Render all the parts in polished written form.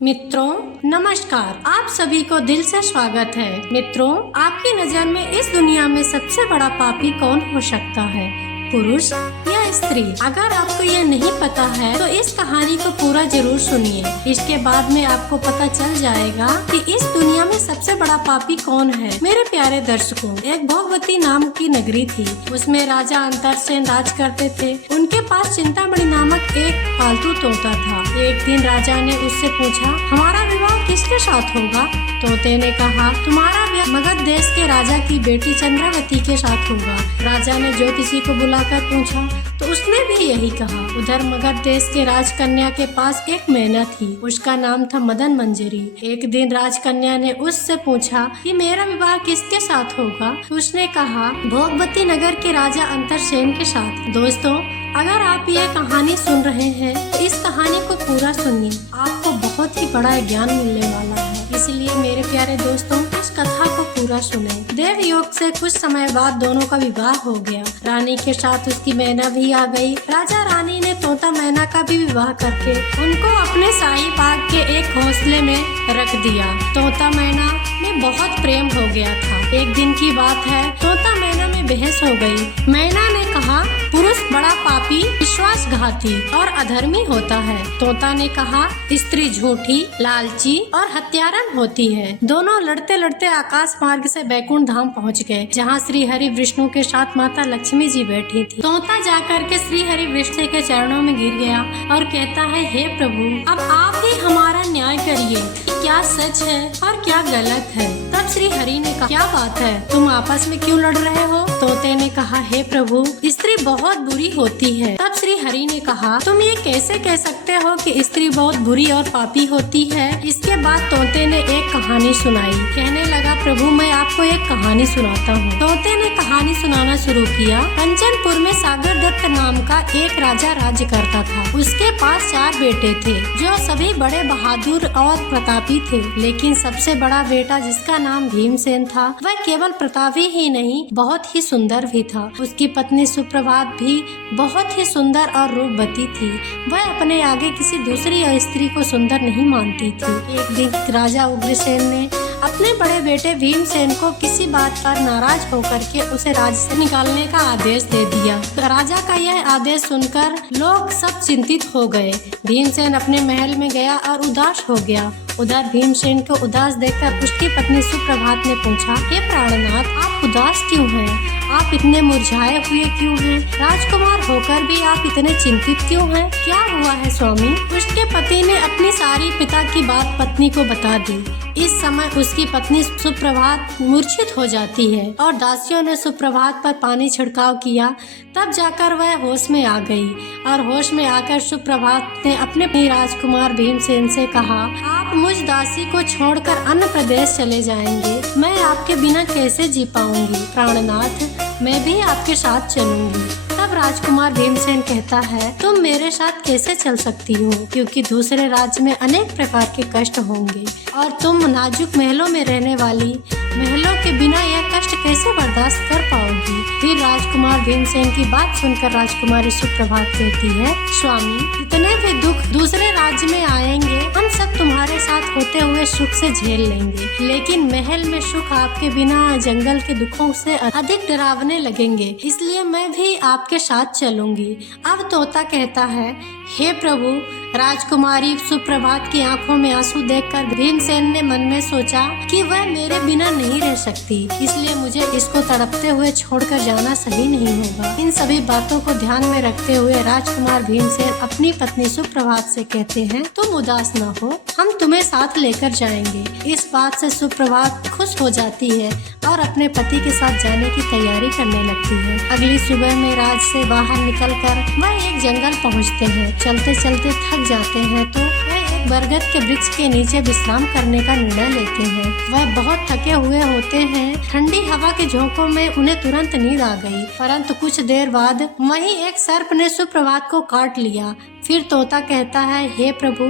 मित्रों नमस्कार। आप सभी को दिल से स्वागत है। मित्रों, आपकी नजर में इस दुनिया में सबसे बड़ा पापी कौन हो सकता है, पुरुष या स्त्री? अगर आपको यह नहीं पता है तो इस कहानी को पूरा जरूर सुनिए। इसके बाद में आपको पता चल जाएगा कि इस दुनिया में सबसे बड़ा पापी कौन है। मेरे प्यारे दर्शकों, एक भोगवती नाम की नगरी थी। उसमें राजा अंतरसेन राज करते थे। उनके पास चिंतामणि नामक एक पालतू तोता था। एक दिन राजा ने उससे पूछा, हमारा विवाह किसके साथ होगा? तोते ने कहा, तुम्हारा विवाह मगध देश के राजा की बेटी चंद्रावती के साथ होगा। राजा ने जो किसी को बुलाकर पूछा तो उसने भी यही कहा। उधर मगध देश के राजकन्या के पास एक मैना थी। उसका नाम था मदन मंजरी। एक दिन राजकन्या ने उससे पूछा कि मेरा विवाह किसके साथ होगा? उसने कहा, भोगवती नगर के राजा अंतरसेन के साथ। दोस्तों, अगर आप ये कहानी सुन रहे हैं तो इस कहानी को पूरा सुनिए। आपको बहुत ही बड़ा ज्ञान मिलने वाला है। इसलिए मेरे प्यारे दोस्तों, इस कथा को पूरा सुने। देव योग से कुछ समय बाद दोनों का विवाह हो गया। रानी के साथ उसकी मैना भी आ गई। राजा रानी ने तोता मैना का भी विवाह करके उनको अपने शाही बाग के एक घोंसले में रख दिया। तोता मैना में बहुत प्रेम हो गया था। एक दिन की बात है, तोता मैना में बहस हो गई। मैना ने कहा, पुरुष बड़ा पापी, विश्वासघाती और अधर्मी होता है। तोता ने कहा, स्त्री झूठी, लालची और हत्यारन होती है। दोनों लड़ते लड़ते आकाश मार्ग से बैकुंठ धाम पहुँच गए, जहाँ श्री हरि विष्णु के साथ माता लक्ष्मी जी बैठी थी। तोता जाकर के श्री हरि विष्णु के चरणों में गिर गया और कहता है, हे प्रभु, अब आप ही हमारा न्याय करिए, क्या सच है और क्या गलत है। तब श्री हरि ने कहा, क्या बात है, तुम आपस में क्यों लड़ रहे हो? तोते ने कहा, हे प्रभु, स्त्री बहुत बुरी होती है। तब श्री हरि ने कहा, तुम ये कैसे कह सकते हो कि स्त्री बहुत बुरी और पापी होती है? इसके बाद तोते ने एक कहानी सुनाई। कहने लगा, प्रभु मैं आपको एक कहानी सुनाता हूँ। तोते ने कहानी सुनाना शुरू किया। कंचनपुर में सागर दत्त नाम का एक राजा राज्य करता था। उसके पास 4 बेटे थे जो सभी बड़े बहादुर और प्रतापी थे। लेकिन सबसे बड़ा बेटा, जिसका नाम भीमसेन था, वह केवल प्रतापी ही नहीं, बहुत ही सुंदर भी था। उसकी पत्नी सुप्रभात भी बहुत ही सुंदर और रूपवती थी। वह अपने आगे किसी दूसरी स्त्री को सुंदर नहीं मानती थी। एक दिन राजा उग्रसेन ने अपने बड़े बेटे भीमसेन को किसी बात पर नाराज होकर के उसे राज्य से निकालने का आदेश दे दिया। राजा का यह आदेश सुनकर लोग सब चिंतित हो गए। भीमसेन अपने महल में गया और उदास हो गया। उधर भीमसेन को उदास देखकर उसकी पत्नी सुप्रभात ने पूछा, हे प्राणनाथ, आप उदास क्यों हैं? आप इतने मुरझाए हुए क्यों हैं? राजकुमार होकर भी आप इतने चिंतित क्यों हैं? क्या हुआ है स्वामी? उसके पति ने अपनी सारी पिता की बात पत्नी को बता दी। इस समय उसकी पत्नी सुप्रभात मूर्छित हो जाती है और दासियों ने सुप्रभात पर पानी छिड़काव किया। तब जाकर वह होश में आ गई और होश में आकर सुप्रभात ने अपने राजकुमार भीमसेन से कहा, आप मुझ दासी को छोड़कर अन्य प्रदेश चले जाएंगे, मैं आपके बिना कैसे जी पाऊंगी? प्राणनाथ, मैं भी आपके साथ चलूंगी। तब राजकुमार भीमसेन कहता है, तुम मेरे साथ कैसे चल सकती हो, क्योंकि दूसरे राज्य में अनेक प्रकार के कष्ट होंगे और तुम नाजुक महलों में रहने वाली, महलों के बिना यह कष्ट कैसे बर्दाश्त कर पाओगी? फिर राजकुमार भीमसेन की बात सुनकर राजकुमारी सुप्रभात कहती है, स्वामी, इतने भी दुख दूसरे राज्य में आएंगे, हम सब तुम्हारे साथ होते हुए सुख से झेल लेंगे, लेकिन महल में सुख आपके बिना जंगल के दुखों से अधिक डरावने लगेंगे, इसलिए मैं भी आपके साथ चलूंगी। अब तोता कहता है, हे प्रभु, राजकुमारी सुप्रभात की आंखों में आंसू देखकर भीमसेन ने मन में सोचा कि वह मेरे बिना नहीं रह सकती, इसलिए मुझे इसको तड़पते हुए छोड़कर जाना सही नहीं होगा। इन सभी बातों को ध्यान में रखते हुए राजकुमार भीमसेन अपनी पत्नी सुप्रभात से कहते हैं, तुम उदास न हो, हम तुम्हें साथ लेकर जाएंगे। इस बात से सुप्रभात खुश हो जाती है और अपने पति के साथ जाने की तैयारी करने लगती है। अगली सुबह में राज से बाहर निकलकर वह एक जंगल पहुँचते हैं। चलते चलते थक जाते हैं तो वह एक बरगद के वृक्ष के नीचे विश्राम करने का निर्णय लेते हैं। वह बहुत थके हुए होते हैं। ठंडी हवा के झोंकों में उन्हें तुरंत नींद आ गई, परंतु कुछ देर बाद वहीं एक सर्प ने सुप्रभात को काट लिया। फिर तोता कहता है, हे प्रभु,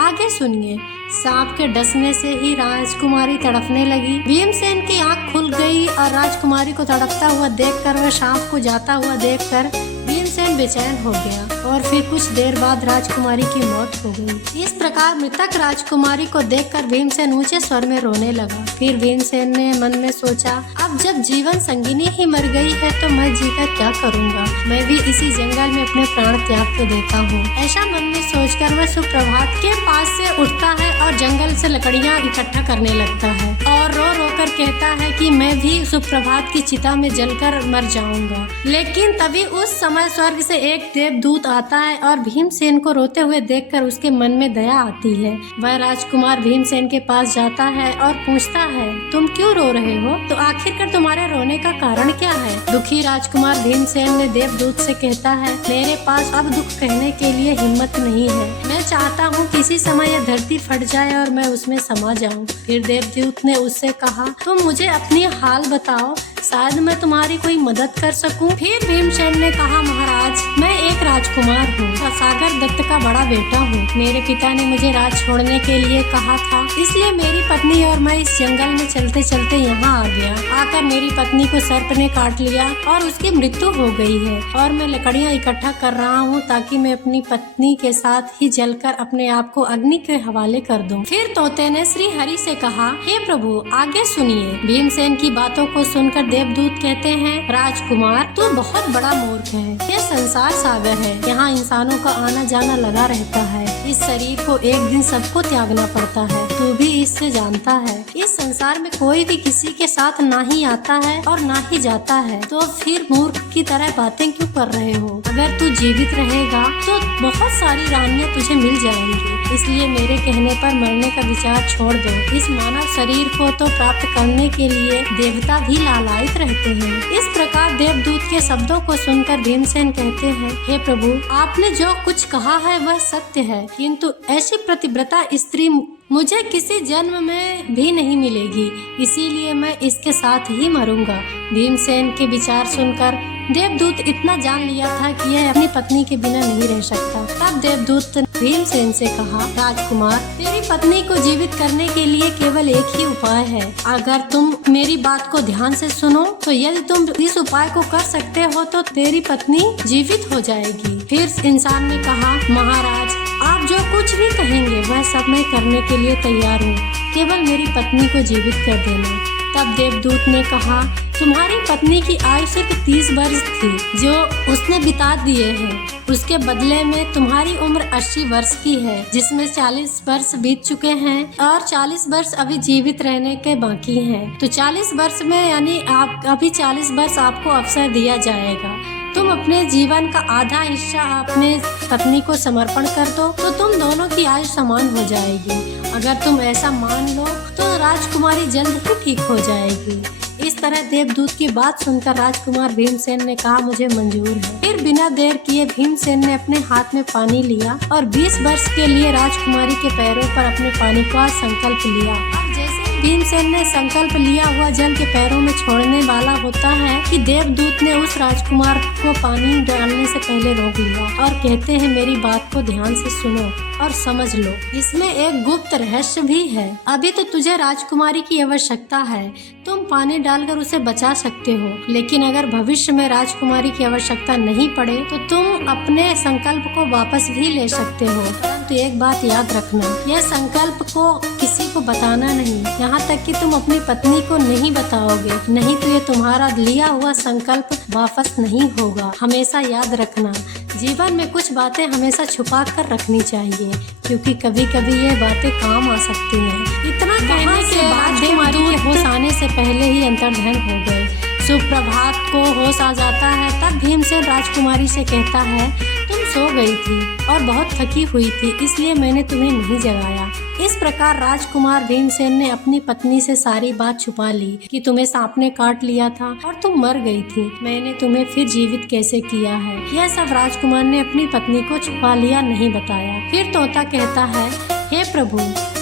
आगे सुनिए। सांप के डसने से ही राजकुमारी तड़पने लगी। भीमसेन की आंख खुल गई और राजकुमारी को तड़पता हुआ देखकर वह सांप को जाता हुआ देखकर भीमसेन भीमसेन बेचैन हो गया और फिर कुछ देर बाद राजकुमारी की मौत हो गई। इस प्रकार मृतक राजकुमारी को देखकर भीमसेन ऊंचे स्वर में रोने लगा। फिर भीमसेन ने मन में सोचा, अब जब जीवन संगिनी ही मर गई है तो मैं जीकर क्या करूँगा, मैं भी इसी जंगल में अपने प्राण त्याग के देता हूँ। ऐसा मन में सोचकर वह सुप्रभात के पास से उठता है और जंगल से लकड़ियाँ इकट्ठा करने लगता है और रो रो कर कहता है कि मैं भी सुप्रभात की चिता में जलकर मर जाऊंगा। लेकिन तभी उस समय स्वर्ग से एक देवदूत आता है और भीमसेन को रोते हुए देखकर उसके मन में दया आती है। वह राजकुमार भीमसेन के पास जाता है और पूछता है, तुम क्यों रो रहे हो? तो आखिरकार तुम्हारे रोने का कारण क्या है? दुखी राजकुमार भीमसेन ने देवदूत से कहता है, मेरे पास अब दुख कहने के लिए हिम्मत नहीं है। मैं चाहता हूँ किसी समय यह धरती फट जाए और मैं उसमें समा जाऊँ। फिर देवदूत ने उससे कहा, तुम मुझे अपनी हाल बताओ, शायद मैं तुम्हारी कोई मदद कर सकूं। फिर भीमसेन ने कहा, महाराज मैं एक राजकुमार हूँ, सागर दत्त का बड़ा बेटा हूँ। मेरे पिता ने मुझे राज छोड़ने के लिए कहा था, इसलिए मेरी पत्नी और मैं इस जंगल में चलते चलते यहाँ आ गया। आकर मेरी पत्नी को सर्प ने काट लिया और उसकी मृत्यु हो गई है और मैं लकड़ियाँ इकट्ठा कर रहा हूँ ताकि मैं अपनी पत्नी के साथ ही जलकर अपने आप को अग्नि के हवाले कर दूं। फिर तोते ने श्री हरि से कहा, हे प्रभु आगे सुनिए। भीमसेन की बातों को सुनकर देवदूत कहते हैं, राजकुमार तू बहुत बड़ा मूर्ख है। यह संसार सागर है, यहाँ इंसानों का आना जाना लगा रहता है। इस शरीर को एक दिन सबको त्यागना पड़ता है, तू भी इससे जानता है। इस संसार में कोई भी किसी के साथ ना ही आता है और ना ही जाता है, तो फिर मूर्ख की तरह बातें क्यों कर रहे हो? अगर तू जीवित रहेगा तो बहुत सारी रानियां तुझे मिल जाएंगी, इसलिए मेरे कहने पर मरने का विचार छोड़ दो। इस मानव शरीर को तो प्राप्त करने के लिए देवता भी लालायित रहते हैं। इस प्रकार देवदूत के शब्दों को सुनकर भीमसेन कहते हैं, हे प्रभु आपने जो कुछ कहा है वह सत्य है, किंतु ऐसी प्रतिव्रता स्त्री मुझे किसी जन्म में भी नहीं मिलेगी, इसीलिए मैं इसके साथ ही मरूंगा। भीमसेन के विचार सुनकर देवदूत इतना जान लिया था कि यह अपनी पत्नी के बिना नहीं रह सकता। तब देवदूत ने भीमसेन से कहा, राजकुमार तेरी पत्नी को जीवित करने के लिए केवल एक ही उपाय है। अगर तुम मेरी बात को ध्यान से सुनो तो यदि तुम इस उपाय को कर सकते हो तो तेरी पत्नी जीवित हो जाएगी। फिर इंसान ने कहा, महाराज आप जो कुछ भी कहेंगे वह सब मैं करने के लिए तैयार हूँ, केवल मेरी पत्नी को जीवित कर देना। तब देवदूत ने कहा, तुम्हारी पत्नी की आयु सिर्फ 30 वर्ष थी जो उसने बिता दिए हैं। उसके बदले में तुम्हारी उम्र 80 वर्ष की है, जिसमें 40 वर्ष बीत चुके हैं और 40 वर्ष अभी जीवित रहने के बाकी हैं। तो 40 वर्ष में यानी आप अभी 40 वर्ष आपको अवसर दिया जाएगा। तुम अपने जीवन का आधा हिस्सा अपने पत्नी को समर्पण कर दो तो तुम दोनों की आयु समान हो जाएगी। अगर तुम ऐसा मान लो तो राजकुमारी जल्द ही ठीक हो जाएगी। इस तरह देवदूत की बात सुनकर राजकुमार भीमसेन ने कहा, मुझे मंजूर है। फिर बिना देर किए भीमसेन ने अपने हाथ में पानी लिया और 20 वर्ष के लिए राजकुमारी के पैरों पर अपने पानी का संकल्प लिया। अब जैसे भीमसेन ने संकल्प लिया हुआ जल के पैरों में छोड़ने वाला होता है कि देवदूत ने उस राजकुमार को पानी डालने से पहले रोक लिया और कहते हैं, मेरी बात को ध्यान से सुनो और समझ लो, इसमें एक गुप्त रहस्य भी है। अभी तो तुझे राजकुमारी की आवश्यकता है, तुम पानी डालकर उसे बचा सकते हो, लेकिन अगर भविष्य में राजकुमारी की आवश्यकता नहीं पड़े तो तुम अपने संकल्प को वापस भी ले सकते हो। परंतु एक बात याद रखना, यह संकल्प को किसी को बताना नहीं, यहाँ तक कि तुम अपनी पत्नी को नहीं बताओगे, नहीं तो ये तुम्हारा लिया हुआ संकल्प वापस नहीं होगा। हमेशा याद रखना, जीवन में कुछ बातें हमेशा छुपा कर रखनी चाहिए, क्योंकि कभी कभी ये बातें काम आ सकती हैं। इतना कहने के बाद बीमारी के होश आने से पहले ही अंतर्धान हो गए। सुप्रभात को होश आ जाता है, तब भीमसेन राजकुमारी से कहता है, तुम सो गई थी और बहुत थकी हुई थी, इसलिए मैंने तुम्हें नहीं जगाया। इस प्रकार राजकुमार भीमसेन ने अपनी पत्नी से सारी बात छुपा ली कि तुम्हें सांप ने काट लिया था और तुम मर गई थी, मैंने तुम्हें फिर जीवित कैसे किया है, यह सब राजकुमार ने अपनी पत्नी को छुपा लिया, नहीं बताया। फिर तोता कहता है, हे प्रभु।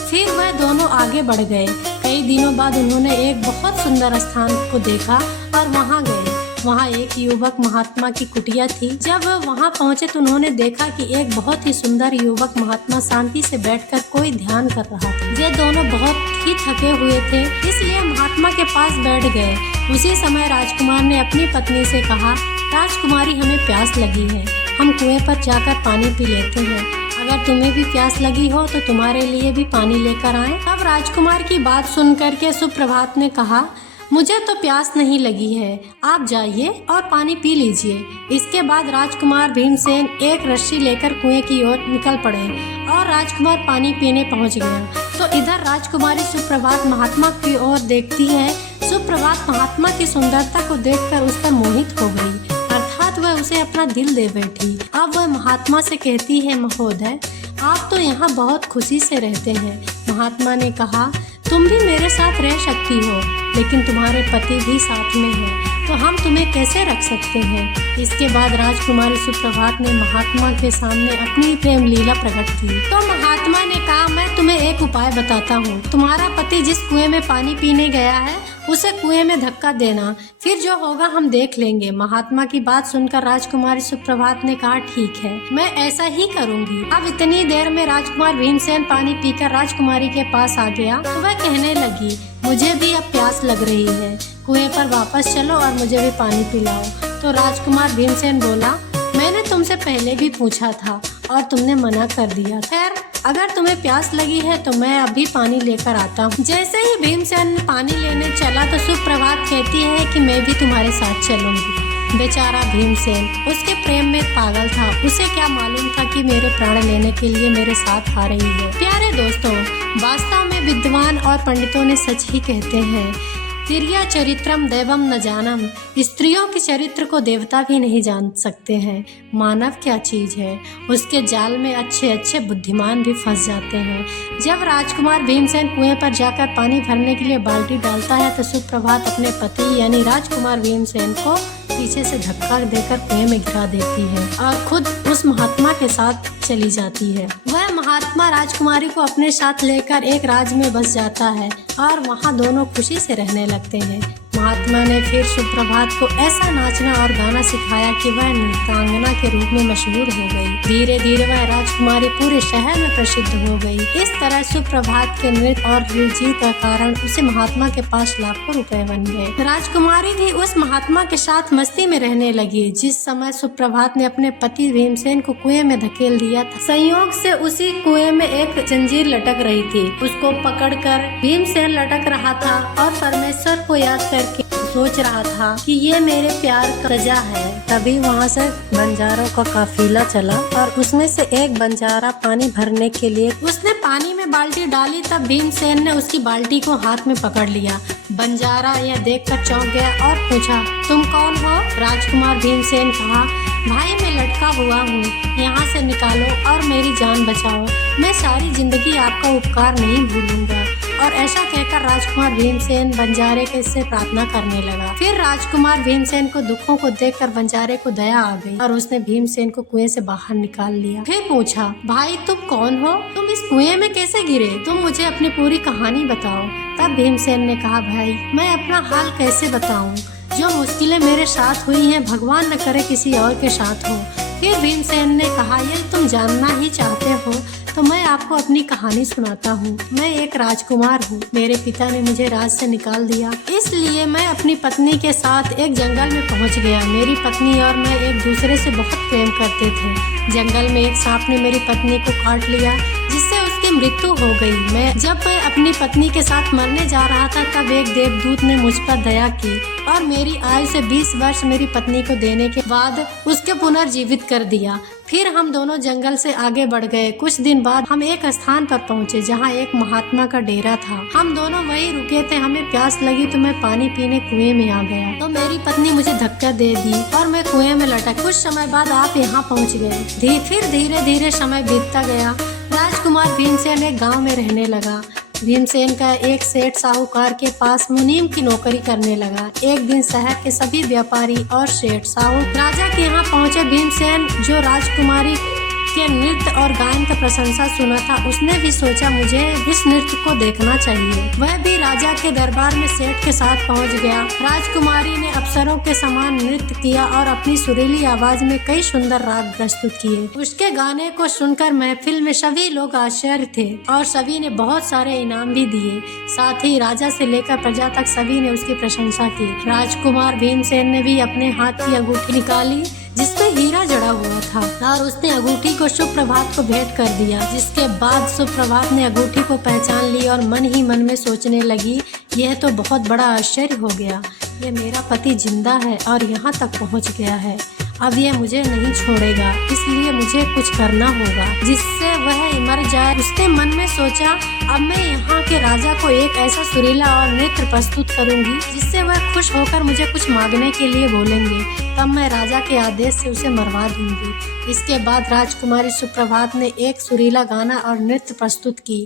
फिर वह दोनों आगे बढ़ गए। कई दिनों बाद उन्होंने एक बहुत सुंदर स्थान को देखा और वहाँ गए। वहाँ एक युवक महात्मा की कुटिया थी। जब वहाँ पहुँचे तो उन्होंने देखा कि एक बहुत ही सुंदर युवक महात्मा शांति से बैठकर कोई ध्यान कर रहा था। ये दोनों बहुत ही थके हुए थे, इसलिए महात्मा के पास बैठ गए। उसी समय राजकुमार ने अपनी पत्नी से कहा, राजकुमारी, हमें प्यास लगी है, हम कुएं पर जाकर पानी पी लेते हैं। अगर तुम्हें भी प्यास लगी हो तो तुम्हारे लिए भी पानी लेकर आएं। तब राजकुमार की बात सुनकर के सुप्रभात ने कहा, मुझे तो प्यास नहीं लगी है, आप जाइए और पानी पी लीजिए। इसके बाद राजकुमार भीमसेन एक रस्सी लेकर कुएं की ओर निकल पड़े और राजकुमार पानी पीने पहुंच गया। तो इधर राजकुमारी सुप्रभात महात्मा की ओर देखती है। सुप्रभात महात्मा की सुंदरता को देखकर उस पर मोहित हो गई, अर्थात वह उसे अपना दिल दे बैठी। अब वह महात्मा से कहती है, महोदय, आप तो यहाँ बहुत खुशी से रहते हैं। महात्मा ने कहा, तुम भी मेरे साथ रह सकती हो, लेकिन तुम्हारे पति भी साथ में हैं, तो हम तुम्हें कैसे रख सकते हैं। इसके बाद राजकुमारी सुप्रभात ने महात्मा के सामने अपनी प्रेम लीला प्रकट की। तो महात्मा ने कहा, मैं तुम्हें एक उपाय बताता हूँ। तुम्हारा पति जिस कुएं में पानी पीने गया है उसे कुएं में धक्का देना, फिर जो होगा हम देख लेंगे। महात्मा की बात सुनकर राजकुमारी सुप्रभात ने कहा, ठीक है, मैं ऐसा ही करूंगी। अब इतनी देर में राजकुमार भीमसेन पानी पीकर राजकुमारी के पास आ गया। तो वह कहने लगी, मुझे भी अब प्यास लग रही है, कुएं पर वापस चलो और मुझे भी पानी पिलाओ। तो राजकुमार भीमसेन बोला, मैंने तुमसे पहले भी पूछा था और तुमने मना कर दिया। खैर, अगर तुम्हें प्यास लगी है तो मैं अभी पानी लेकर आता हूँ। जैसे ही भीमसेन पानी लेने चला तो सुप्रभात कहती है कि मैं भी तुम्हारे साथ चलूंगी। बेचारा भीमसेन उसके प्रेम में पागल था, उसे क्या मालूम था कि मेरे प्राण लेने के लिए मेरे साथ आ रही है। प्यारे दोस्तों, वास्तव में विद्वान और पंडितों ने सच ही कहते हैं, स्त्रिया चरित्रम दैवम न जानम। स्त्रियों के चरित्र को देवता भी नहीं जान सकते हैं। मानव क्या चीज है, उसके जाल में अच्छे अच्छे बुद्धिमान भी फंस जाते हैं। जब राजकुमार भीमसेन कुएं पर जाकर पानी भरने के लिए बाल्टी डालता है तो सुप्रभात अपने पति यानी राजकुमार भीमसेन को पीछे से धक्का देकर कुएं में गिरा देती है और खुद उस महात्मा के साथ चली जाती है। वह महात्मा राजकुमारी को अपने साथ लेकर एक राज्य में बस जाता है और वहाँ दोनों खुशी से रहने लगते हैं। महात्मा ने फिर सुप्रभात को ऐसा नाचना और गाना सिखाया कि वह नृत्यांगना के रूप में मशहूर हो गई। धीरे धीरे वह राजकुमारी पूरे शहर में प्रसिद्ध हो गई। इस तरह सुप्रभात के नृत्य और रुचि का कारण उसे महात्मा के पास लाखों रुपए बन गए। राजकुमारी भी उस महात्मा के साथ मस्ती में रहने लगी। जिस समय सुप्रभात ने अपने पति भीमसेन को कुएं में धकेल दिया था, संयोग से उसी कुएं में एक जंजीर लटक रही थी। उसको पकड़कर भीमसेन लटक रहा था और परमेश्वर को याद करके सोच रहा था कि ये मेरे प्यार का सजा है। तभी वहाँ से बंजारों का काफिला चला और उसमें से एक बंजारा पानी भरने के लिए उसने पानी में बाल्टी डाली। तब भीमसेन ने उसकी बाल्टी को हाथ में पकड़ लिया। बंजारा यह देखकर चौंक गया और पूछा, तुम कौन हो? राजकुमार भीमसेन कहा, भाई मैं लटका हुआ हूँ, यहाँ से निकालो और मेरी जान बचाओ। मैं सारी जिंदगी आपका उपकार नहीं भूलूंगा। और ऐसा कहकर राजकुमार भीमसेन बंजारे के से प्रार्थना करने लगा। फिर राजकुमार भीमसेन को दुखों को देखकर बंजारे को दया आ गई और उसने भीमसेन को कुएं से बाहर निकाल लिया। फिर पूछा, भाई तुम कौन हो? तुम इस कुएं में कैसे गिरे? तुम मुझे अपनी पूरी कहानी बताओ। तब भीमसेन ने कहा, भाई मैं अपना हाल कैसे बताऊं? जो मुश्किलें मेरे साथ हुई हैं, भगवान न करे किसी और के साथ हो। फिर भीमसेन ने कहा, यदि तुम जानना ही चाहते हो तो मैं आपको अपनी कहानी सुनाता हूँ। मैं एक राजकुमार हूँ। मेरे पिता ने मुझे राज से निकाल दिया, इसलिए मैं अपनी पत्नी के साथ एक जंगल में पहुँच गया। मेरी पत्नी और मैं एक दूसरे से बहुत प्रेम करते थे। जंगल में एक सांप ने मेरी पत्नी को काट लिया, जिससे उसकी मृत्यु हो गई। जब मैं अपनी पत्नी के साथ मरने जा रहा था तब एक देवदूत ने मुझ पर दया की और मेरी आयु से 20 वर्ष मेरी पत्नी को देने के बाद उसके पुनर्जीवित कर दिया। फिर हम दोनों जंगल से आगे बढ़ गए। कुछ दिन बाद हम एक स्थान पर पहुँचे जहाँ एक महात्मा का डेरा था। हम दोनों वहीं रुके थे। हमें प्यास लगी तो मैं पानी पीने कुएं में आ गया तो मेरी पत्नी मुझे धक्का दे दी और मैं कुएं में लटक। कुछ समय बाद आप यहाँ पहुँच गए। फिर धीरे धीरे समय बीतता गया। राजकुमार भीमसेन एक गाँव में रहने लगा। भीमसेन का एक सेठ साहूकार के पास मुनीम की नौकरी करने लगा। एक दिन शहर के सभी व्यापारी और सेठ साहू राजा के यहाँ पहुँचे। भीमसेन जो राजकुमारी उसके नृत्य और गायन का प्रशंसा सुना था, उसने भी सोचा मुझे इस नृत्य को देखना चाहिए। वह भी राजा के दरबार में सेठ के साथ पहुंच गया। राजकुमारी ने अप्सरों के समान नृत्य किया और अपनी सुरीली आवाज में कई सुंदर राग प्रस्तुत किए। उसके गाने को सुनकर महफिल में सभी लोग आश्चर्य थे और सभी ने बहुत सारे इनाम भी दिए। साथ ही राजा से लेकर प्रजा तक सभी ने उसकी प्रशंसा की। राजकुमार भीमसेन ने भी अपने हाथ की अंगूठी निकाली जिसपे हीरा जड़ा हुआ था और उसने अंगूठी को सुप्रभात को भेंट कर दिया। जिसके बाद सुप्रभात ने अंगूठी को पहचान ली और मन ही मन में सोचने लगी, यह तो बहुत बड़ा आश्चर्य हो गया। ये मेरा पति जिंदा है और यहाँ तक पहुँच गया है। अब यह मुझे नहीं छोड़ेगा, इसलिए मुझे कुछ करना होगा जिससे वह मर जाए। उसने मन में सोचा, अब मैं यहाँ के राजा को एक ऐसा सुरीला और नृत्य प्रस्तुत करूंगी जिससे वह खुश होकर मुझे कुछ मांगने के लिए बोलेंगे, तब मैं राजा के आदेश से उसे मरवा दूंगी। इसके बाद राजकुमारी सुप्रभात ने एक सुरीला गाना और नृत्य प्रस्तुत की।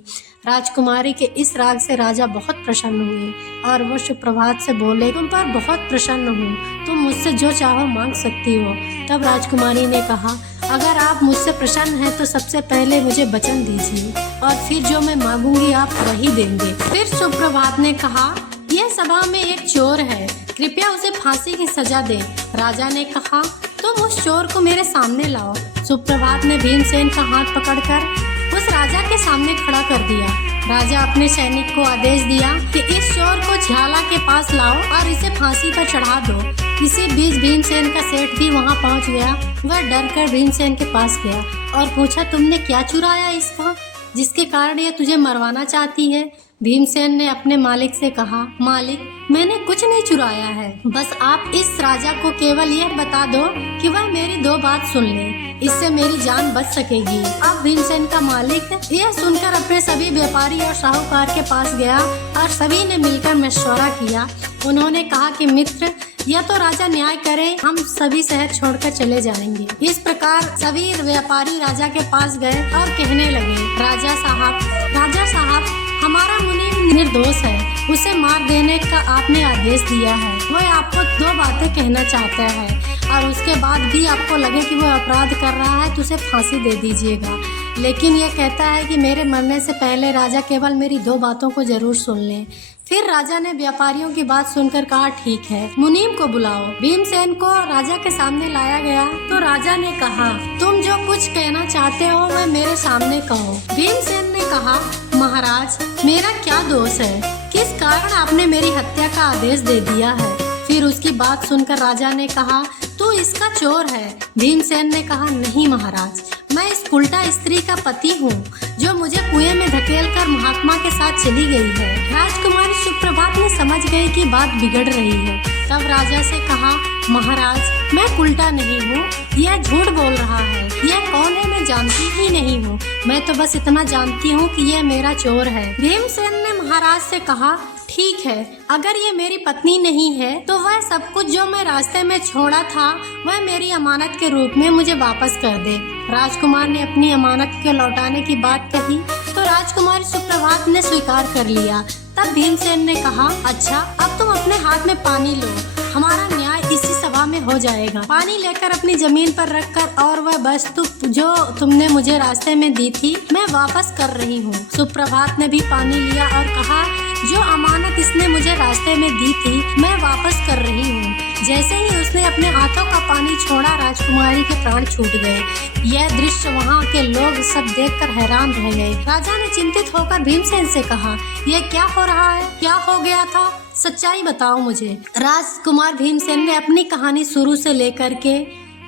राजकुमारी के इस राग से राजा बहुत प्रसन्न हुए और वो सुप्रभात से बोले, तुम पर बहुत प्रसन्न हूँ, तुम मुझसे जो चाहो मांग सकती हो। तब राजकुमारी ने कहा, अगर आप मुझसे प्रसन्न हैं तो सबसे पहले मुझे वचन दीजिए और फिर जो मैं मांगूंगी आप वही देंगे। फिर सुप्रभात ने कहा, यह सभा में एक चोर है, कृपया उसे फांसी की सजा दे। राजा ने कहा, तुम उस चोर को मेरे सामने लाओ। सुप्रभात ने भीमसेन का हाथ पकड़कर उस राजा के सामने खड़ा कर दिया। राजा अपने सैनिक को आदेश दिया कि इस चोर को झाला के पास लाओ और इसे फांसी पर चढ़ा दो। इसी बीच भीमसेन का सेठ भी वहां पहुंच गया। वह डरकर भीमसेन के पास गया और पूछा, तुमने क्या चुराया इसका, जिसके कारण यह तुझे मरवाना चाहती है? भीमसेन ने अपने मालिक से कहा, मालिक, मैंने कुछ नहीं चुराया है, बस आप इस राजा को केवल यह बता दो कि वह मेरी दो बात सुन ले, इससे मेरी जान बच सकेगी। अब भीमसेन का मालिक यह सुनकर अपने सभी व्यापारी और साहूकार के पास गया और सभी ने मिलकर मशवरा किया। उन्होंने कहा कि मित्र, यह तो राजा न्याय करे, हम सभी शहर छोड़कर चले जाएंगे। इस प्रकार सभी व्यापारी राजा के पास गए और कहने लगे, राजा साहब, हमारा मुनीम निर्दोष है, उसे मार देने का आपने आदेश दिया है। वह आपको दो बातें कहना चाहता है और उसके बाद भी आपको लगे कि वह अपराध कर रहा है तो उसे फांसी दे दीजिएगा। लेकिन यह कहता है कि मेरे मरने से पहले राजा केवल मेरी दो बातों को जरूर सुन ले। फिर राजा ने व्यापारियों की बात सुनकर कहा, ठीक है, मुनीम को बुलाओ। भीमसेन को राजा के सामने लाया गया तो राजा ने कहा, तुम जो कुछ कहना चाहते हो वह मेरे सामने कहो। भीमसेन ने कहा, महाराज, मेरा क्या दोष है, किस कारण आपने मेरी हत्या का आदेश दे दिया है? फिर उसकी बात सुनकर राजा ने कहा, तू इसका चोर है। भीमसेन ने कहा, नहीं महाराज, मैं इस उल्टा स्त्री का पति हूँ जो मुझे कुएं में धकेलकर महात्मा के साथ चली गई है। राजकुमारी सुप्रभात ने समझ गई कि बात बिगड़ रही है। तब राजा से कहा, महाराज, मैं उल्टा नहीं हूँ, यह झूठ बोल रहा है। यह कौन है मैं जानती ही नहीं हूँ, मैं तो बस इतना जानती हूँ कि यह मेरा चोर है। भीमसेन ने महाराज से कहा, ठीक है, अगर ये मेरी पत्नी नहीं है तो वह सब कुछ जो मैं रास्ते में छोड़ा था वह मेरी अमानत के रूप में मुझे वापस कर दे। राजकुमार ने अपनी अमानत को लौटाने की बात कही तो राजकुमारी सुप्रभात ने स्वीकार कर लिया। तब भीमसेन ने कहा, अच्छा, अब तुम अपने हाथ में पानी लो, हमारा न्याय इसी सभा में हो जाएगा। पानी लेकर अपनी जमीन पर रखकर और वह वस्तु जो तुमने मुझे रास्ते में दी थी मैं वापस कर रही हूँ। सुप्रभात ने भी पानी लिया और कहा, जो अमानत इसने मुझे रास्ते में दी थी मैं वापस कर रही हूँ। जैसे ही उसने अपने हाथों का पानी छोड़ा, राजकुमारी के प्राण छूट गए। यह दृश्य वहाँ के लोग सब देखकर हैरान रह गए। राजा ने चिंतित होकर भीमसेन से कहा, यह क्या हो रहा है, क्या हो गया था, सच्चाई बताओ मुझे। राजकुमार भीमसेन ने अपनी कहानी शुरू से लेकर के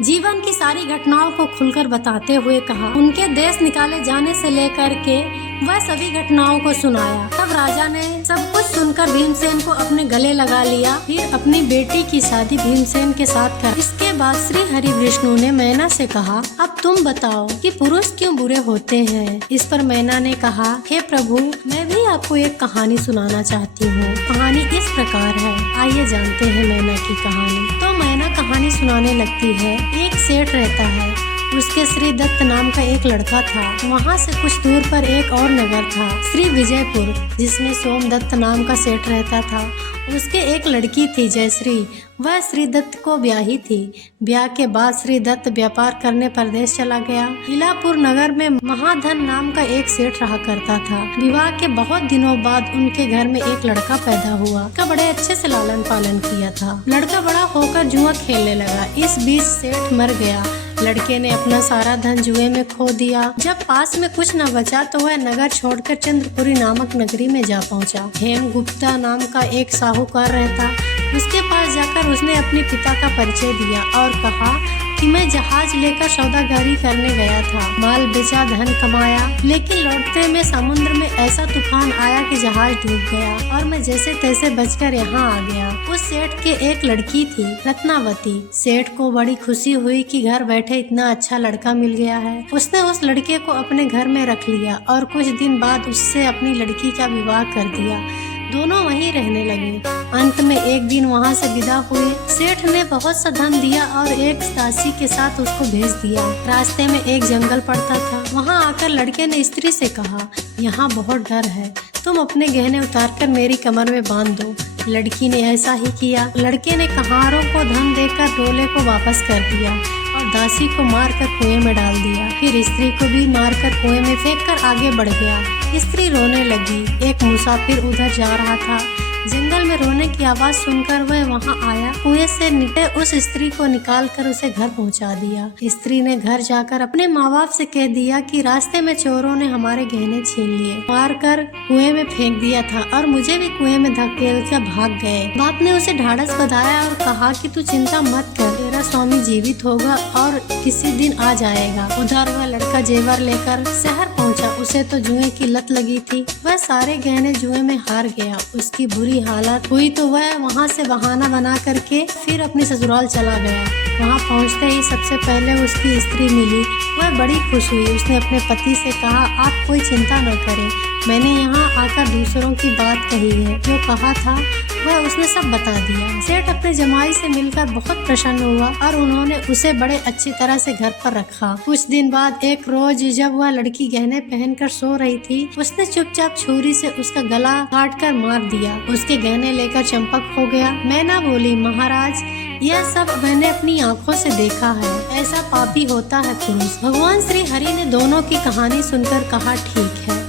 जीवन की सारी घटनाओं को खुलकर बताते हुए कहा। उनके देश निकाले जाने से लेकर के वह सभी घटनाओं को सुनाया। तब राजा ने सब कुछ सुनकर भीमसेन को अपने गले लगा लिया। फिर अपनी बेटी की शादी भीमसेन के साथ कर। इसके बाद श्री हरि विष्णु ने मैना से कहा, अब तुम बताओ कि पुरुष क्यों बुरे होते हैं। इस पर मैना ने कहा, हे प्रभु, मैं भी आपको एक कहानी सुनाना चाहती हूँ। कहानी इस प्रकार है, आइए जानते हैं मैना की कहानी। तो मैना कहानी सुनाने लगती है। एक सेठ रहता है, उसके श्री दत्त नाम का एक लड़का था। वहाँ से कुछ दूर पर एक और नगर था, श्री विजयपुर, जिसमें सोमदत्त नाम का सेठ रहता था। उसके एक लड़की थी जयश्री, वह श्री दत्त को ब्याही थी। ब्याह के बाद श्री दत्त व्यापार करने परदेश चला गया। इलापुर नगर में महाधन नाम का एक सेठ रहा करता था। विवाह के बहुत दिनों बाद उनके घर में एक लड़का पैदा हुआ। उसका बड़े अच्छे से लालन पालन किया था। लड़का बड़ा होकर जुआ खेलने लगा। इस बीच सेठ मर गया। लड़के ने अपना सारा धन जुए में खो दिया। जब पास में कुछ न बचा तो वह नगर छोड़कर चंद्रपुरी नामक नगरी में जा पहुंचा। हेम गुप्ता नाम का एक साहूकार रहता। उसके पास जाकर उसने अपने पिता का परिचय दिया और कहा कि मैं जहाज लेकर सौदागरी करने गया था। माल बेचा, धन कमाया, लेकिन लौटते में समुद्र में ऐसा तूफान आया कि जहाज डूब गया और मैं जैसे तैसे बचकर यहाँ आ गया। उस सेठ के एक लड़की थी, रत्नावती। सेठ को बड़ी खुशी हुई कि घर बैठे इतना अच्छा लड़का मिल गया है। उसने उस लड़के को अपने घर में रख लिया और कुछ दिन बाद उससे अपनी लड़की का विवाह कर दिया। दोनों वहीं रहने लगे। अंत में एक दिन वहाँ से विदा हुए। सेठ ने बहुत सा धन दिया और एक दासी के साथ उसको भेज दिया। रास्ते में एक जंगल पड़ता था। वहाँ आकर लड़के ने स्त्री से कहा, यहाँ बहुत डर है, तुम अपने गहने उतारकर मेरी कमर में बांध दो। लड़की ने ऐसा ही किया। लड़के ने कहारों को धन देकर डोले को वापस कर दिया और दासी को मारकर कुएं में डाल दिया। फिर स्त्री को भी मारकर कुएं में फेंककर आगे बढ़ गया। स्त्री रोने लगी। एक मुसाफिर उधर जा रहा था। जंगल में रोने की आवाज सुनकर वह वहां आया। कुएं से निकले उस स्त्री को निकालकर उसे घर पहुंचा दिया। स्त्री ने घर जाकर अपने माँ बाप से कह दिया कि रास्ते में चोरों ने हमारे गहने छीन लिए, मारकर कुएं में फेंक दिया था और मुझे भी कुएं में धकेल कर भाग गए। बाप ने उसे ढाढ़स बंधाया और कहा कि तू चिंता मत कर, तेरा स्वामी जीवित होगा और किसी दिन आ जाएगा। उधर वह लड़का जेवर लेकर शहर पहुंचा। उसे तो जुए की लत लगी थी। वह सारे गहने जुए में हार गया। उसकी बुरी हालत हुई तो वह वहां से बहाना बना करके फिर अपने ससुराल चला गया। वहां पहुंचते ही सबसे पहले उसकी स्त्री मिली। वह बड़ी खुश हुई। उसने अपने पति से कहा, आप कोई चिंता न करें, मैंने यहाँ आकर दूसरों की बात कही है। जो कहा था वह उसने सब बता दिया। सेठ अपने जमाई से मिलकर बहुत प्रसन्न हुआ और उन्होंने उसे बड़े अच्छी तरह से घर पर रखा। कुछ दिन बाद एक रोज जब वह लड़की गहने पहनकर सो रही थी, उसने चुपचाप छुरी से उसका गला काट कर मार दिया। उसके गहने लेकर चंपक हो गया। मैना बोली, महाराज यह सब मैंने अपनी आंखों से देखा है। ऐसा पापी होता है पुरुष। भगवान श्री हरि ने दोनों की कहानी सुनकर कहा, ठीक है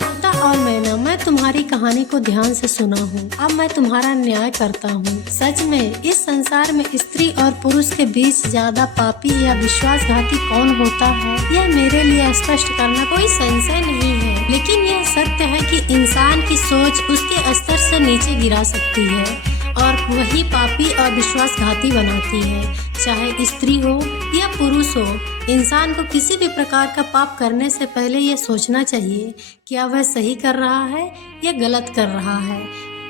और मैं तुम्हारी कहानी को ध्यान से सुना हूँ। अब मैं तुम्हारा न्याय करता हूँ। सच में इस संसार में स्त्री और पुरुष के बीच ज्यादा पापी या विश्वासघाती कौन होता है, यह मेरे लिए स्पष्ट करना कोई संशय नहीं है। लेकिन यह सत्य है कि इंसान की सोच उसके स्तर से नीचे गिरा सकती है और वही पापी और विश्वासघाती बनाती है। चाहे स्त्री हो या पुरुष हो, इंसान को किसी भी प्रकार का पाप करने से पहले यह सोचना चाहिए क्या वह सही कर रहा है या गलत कर रहा है।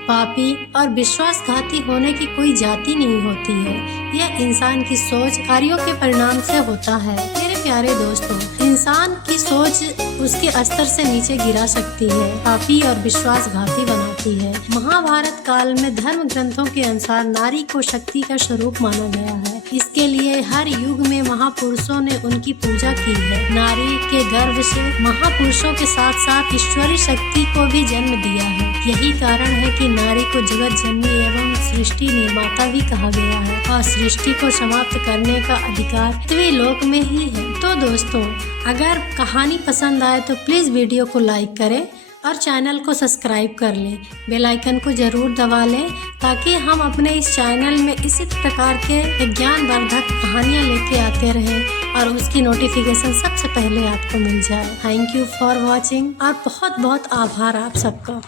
पापी और विश्वासघाती होने की कोई जाति नहीं होती है। यह इंसान की सोच कार्यों के परिणाम से होता है। मेरे प्यारे दोस्तों, इंसान की सोच उसके स्तर से नीचे गिरा सकती है, पापी और विश्वासघाती बनाती है। महाभारत काल में धर्म ग्रंथों के अनुसार नारी को शक्ति का स्वरूप माना गया है। इसके लिए हर युग में महापुरुषों ने उनकी पूजा की है। नारी के गर्भ से महापुरुषों के साथ साथ ईश्वरी शक्ति को भी जन्म दिया है। यही कारण है कि नारी को जगत जननी एवं सृष्टि निर्माता भी कहा गया है और सृष्टि को समाप्त करने का अधिकार पृथ्वी लोक में ही है। तो दोस्तों, अगर कहानी पसंद आए तो प्लीज वीडियो को लाइक करें और चैनल को सब्सक्राइब कर लें। बेल आइकन को जरूर दबा लें ताकि हम अपने इस चैनल में इसी प्रकार के ज्ञानवर्धक कहानियाँ लेके आते रहें और उसकी नोटिफिकेशन सबसे पहले आपको मिल जाए। थैंक यू फॉर वॉचिंग और बहुत बहुत आभार आप सबका।